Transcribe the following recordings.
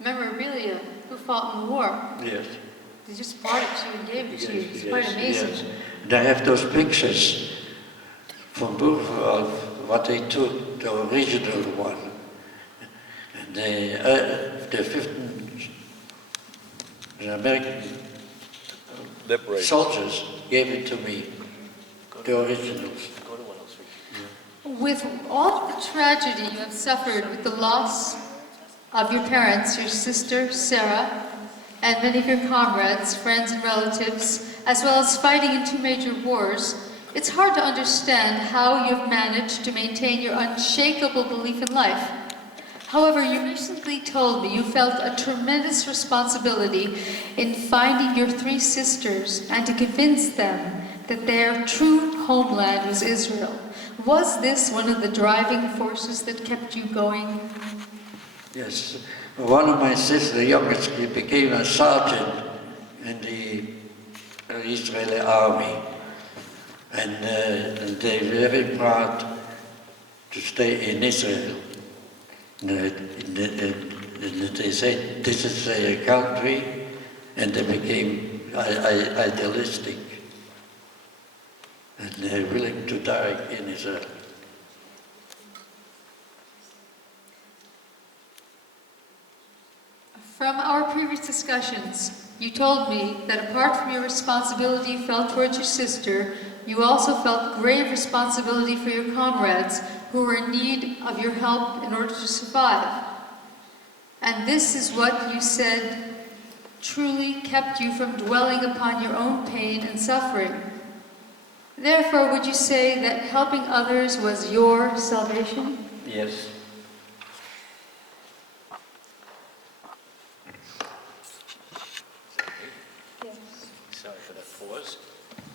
memorabilia who fought in the war. Yes. They just brought it to you and gave it to you. It's quite amazing. Yes. And I have those pictures from Buchenwald, what they took, the original one. And the 15 American soldiers gave it to me, the originals. With all the tragedy you have suffered with the loss of your parents, your sister, Sarah, and many of your comrades, friends and relatives, as well as fighting in 2 major wars, it's hard to understand how you've managed to maintain your unshakable belief in life. However, you recently told me you felt a tremendous responsibility in finding your 3 sisters and to convince them that their true homeland was Israel. Was this one of the driving forces that kept you going? Yes. One of my sisters, the youngest, became a sergeant in the Israeli army. And they're very proud to stay in Israel. And they said, this is their country, and they became idealistic. And they're willing to die in Israel. From our previous discussions, you told me that apart from your responsibility you felt towards your sister, you also felt grave responsibility for your comrades who were in need of your help in order to survive. And this is what you said truly kept you from dwelling upon your own pain and suffering. Therefore, would you say that helping others was your salvation? Yes. Sorry for that pause.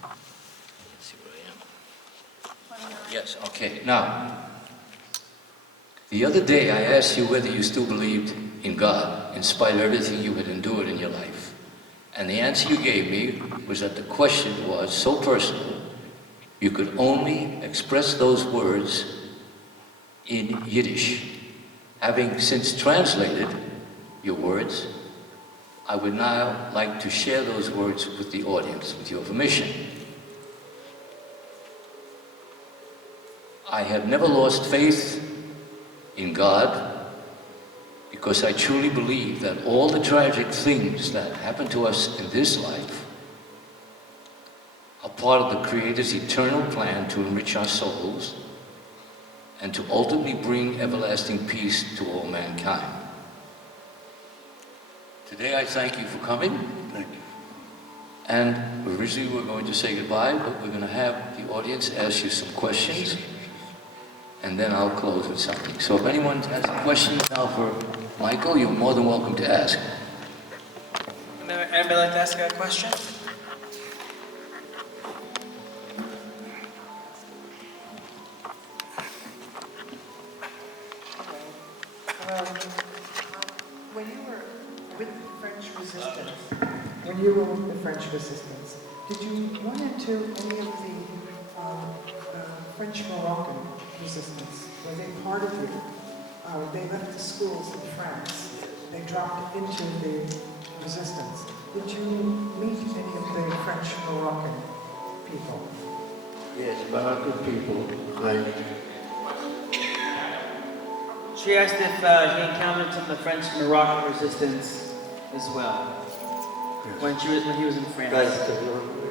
Let's see where I am. Yes, okay. Now, the other day I asked you whether you still believed in God, in spite of everything you had endured in your life. And the answer you gave me was that the question was so personal, you could only express those words in Yiddish. Having since translated your words, I would now like to share those words with the audience, with your permission. I have never lost faith in God because I truly believe that all the tragic things that happen to us in this life are part of the Creator's eternal plan to enrich our souls and to ultimately bring everlasting peace to all mankind. Today I thank you for coming. Thank you. And originally we were going to say goodbye, but we're going to have the audience ask you some questions, and then I'll close with something. So if anyone has a question now for Michael, you're more than welcome to ask. Anybody like to ask a question? When you were with the French resistance, did you run into any of the French-Moroccan resistance? Were they part of you? They left the schools in France. They dropped into the resistance. Did you meet any of the French-Moroccan people? Yes, Moroccan people. Right. She asked if he encountered some of the French Moroccan resistance as well. Yes. When he was in France. Right,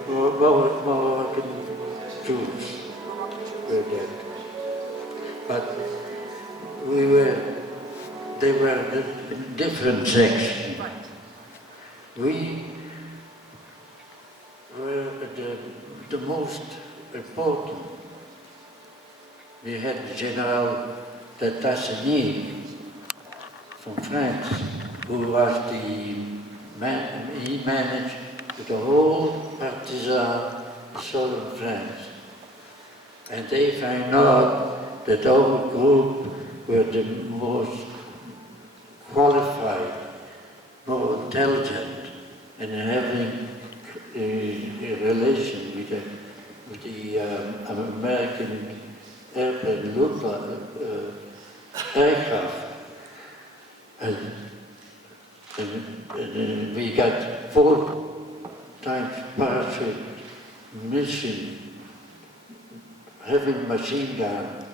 the Moroccan Jews were dead. But they were in different sections. We were the most important. We had General Tassini from France, who was he managed the whole Partisan southern France. And they found out that our group were the most qualified, more intelligent, and having a relation with the American airplane aircraft. And And we got 4 times patriot mission, heavy machine gun,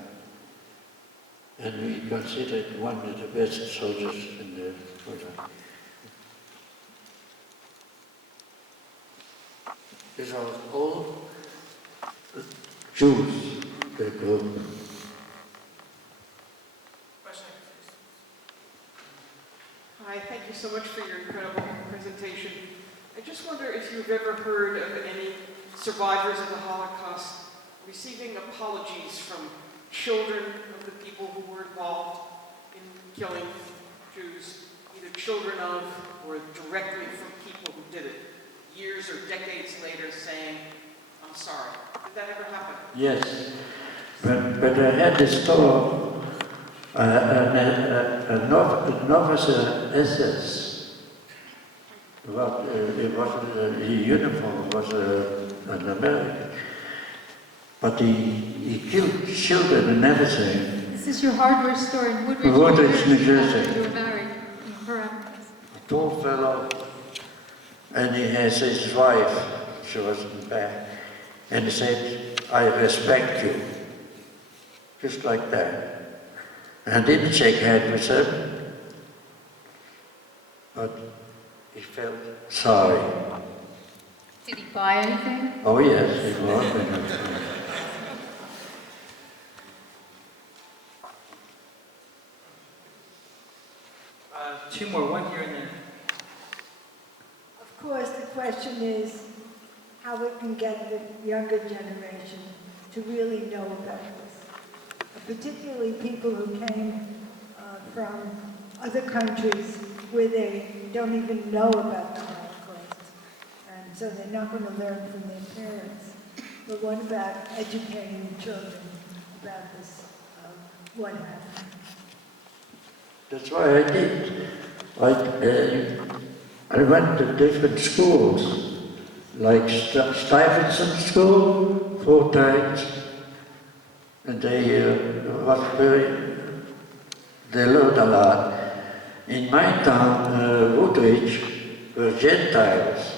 and we considered one of the best soldiers in the world. These are all Jews, the group. Hi, thank you so much for your incredible presentation. I just wonder if you've ever heard of any survivors of the Holocaust receiving apologies from children of the people who were involved in killing Jews, either children of or directly from people who did it, years or decades later saying, I'm sorry. Did that ever happen? Yes, but I had this store. An officer SS, but it was his uniform was an American, but he killed children and everything. This is your hardware store in Woodridge, Woodridge, New Jersey. You were married in Paramus. A tall fellow, and he has his wife. She wasn't back, and he said, "I respect you," just like that. I didn't shake hands with him, but he felt sorry. Did he buy anything? Oh yes, it was. 2 more, one here and then. Of course, the question is how we can get the younger generation to really know about this, particularly people who came from other countries where they don't even know about the Holocaust, and so they're not going to learn from their parents. But what about educating children about this, what happened? That's why I did. I went to different schools, like Stuyvesant School 4 times, and they learned a lot. In my town, Woodridge, were Gentiles,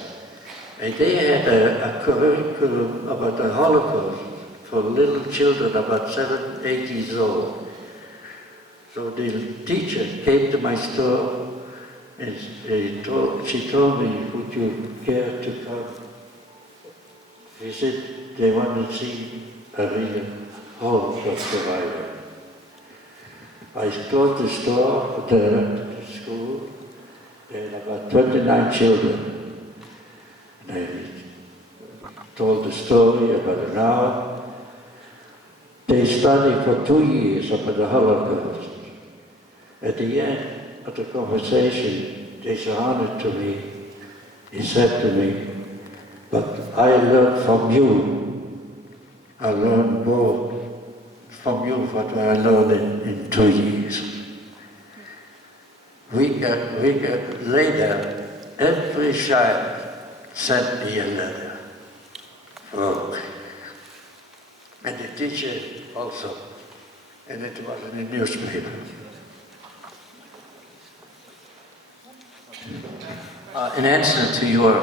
and they had a curriculum about the Holocaust for little children about 7, 8 years old. So the teacher came to my store and she told me, would you care to come visit? They want to see a real Holocaust survivor. I taught the store, the school, there were about 29 children. And I told the story about an hour. They studied for 2 years about the Holocaust. At the end of the conversation, they surrounded to me. He said to me, but I learned from you. I learned more from you what I learned in 2 years. Week later, every child sent me a letter. Oh. And the teacher also. And it was in the newspaper. In answer to your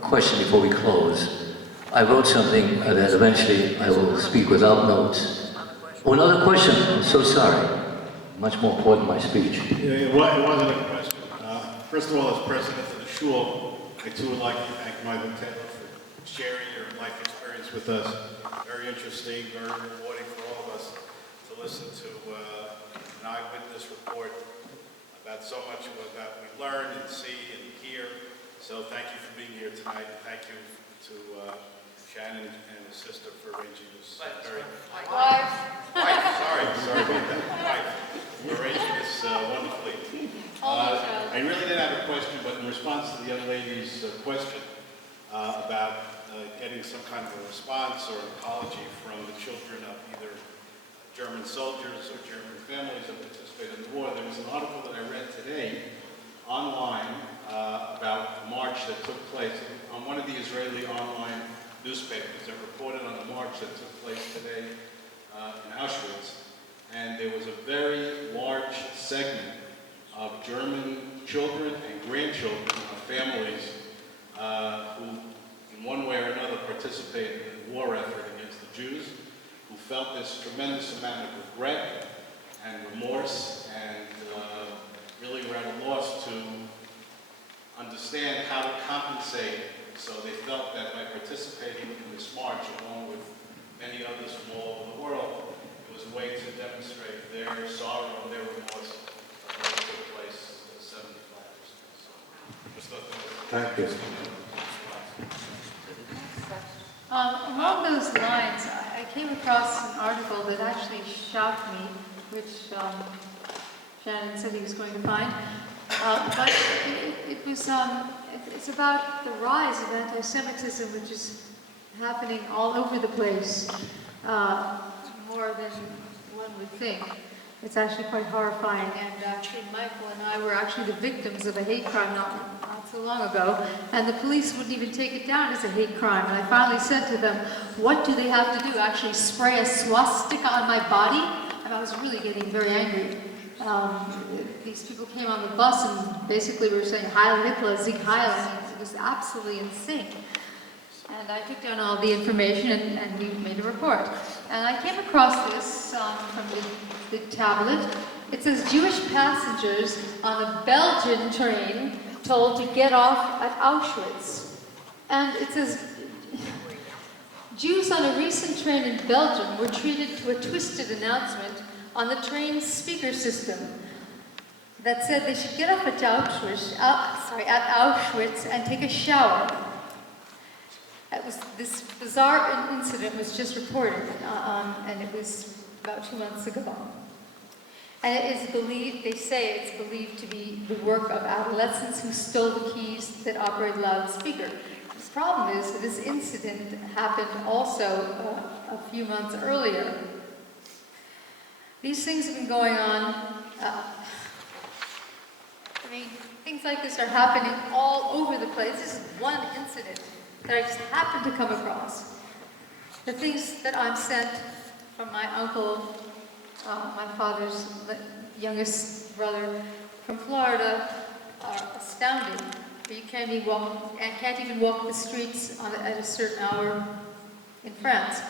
question before we close, I wrote something that eventually I will speak without notes. Oh, another question. I'm so sorry. Much more important my speech. It wasn't a question. First of all, as president of the shul, I too would like to thank Mr.Taylor for sharing your life experience with us. Very interesting, very rewarding for all of us to listen to an eyewitness report about so much of what we learn and see and hear. So thank you for being here tonight, and thank you to Shannon and his sister for arranging this very... Wife, sorry about that. Wife, for arranging this wonderfully. I really didn't have a question, but in response to the young lady's question about getting some kind of a response or apology from the children of either German soldiers or German families that participated in the war, there was an article that I read today online about a march that took place on one of the Israeli online newspapers that reported on the march that took place today in Auschwitz. And there was a very large segment of German children and grandchildren, families who, in one way or another, participated in the war effort against the Jews, who felt this tremendous amount of regret and remorse, and really were at a loss to understand how to compensate. So they felt that by participating in this march, along with many others from all over the world, it was a way to demonstrate their sorrow and their remorse of what took place 75 years ago. So just thought that was Thank you. Along those lines, I came across an article that actually shocked me, which Shannon said he was going to find. But it's about the rise of anti-Semitism, which is happening all over the place, more than one would think. It's actually quite horrifying, and actually Michael and I were actually the victims of a hate crime not so long ago, and the police wouldn't even take it down as a hate crime, and I finally said to them, what do they have to do, actually spray a swastika on my body? And I was really getting very angry. These people came on the bus and basically were saying, Heil Hitler, Sieg Heil, and it was absolutely insane. And I took down all the information and we made a report. And I came across this from the tablet. It says Jewish passengers on a Belgian train told to get off at Auschwitz. And it says, Jews on a recent train in Belgium were treated to a twisted announcement on the train's speaker system that said they should get off at Auschwitz and take a shower. This bizarre incident was just reported, and it was about 2 months ago. And it is believed, they say it's believed to be the work of adolescents who stole the keys that operate a loudspeaker. The problem is that this incident happened also a few months earlier. These things have been going on. Things like this are happening all over the place. This is one incident that I just happened to come across. The things that I'm sent from my uncle, my father's youngest brother from Florida, are astounding. You can't even walk the streets at a certain hour in France.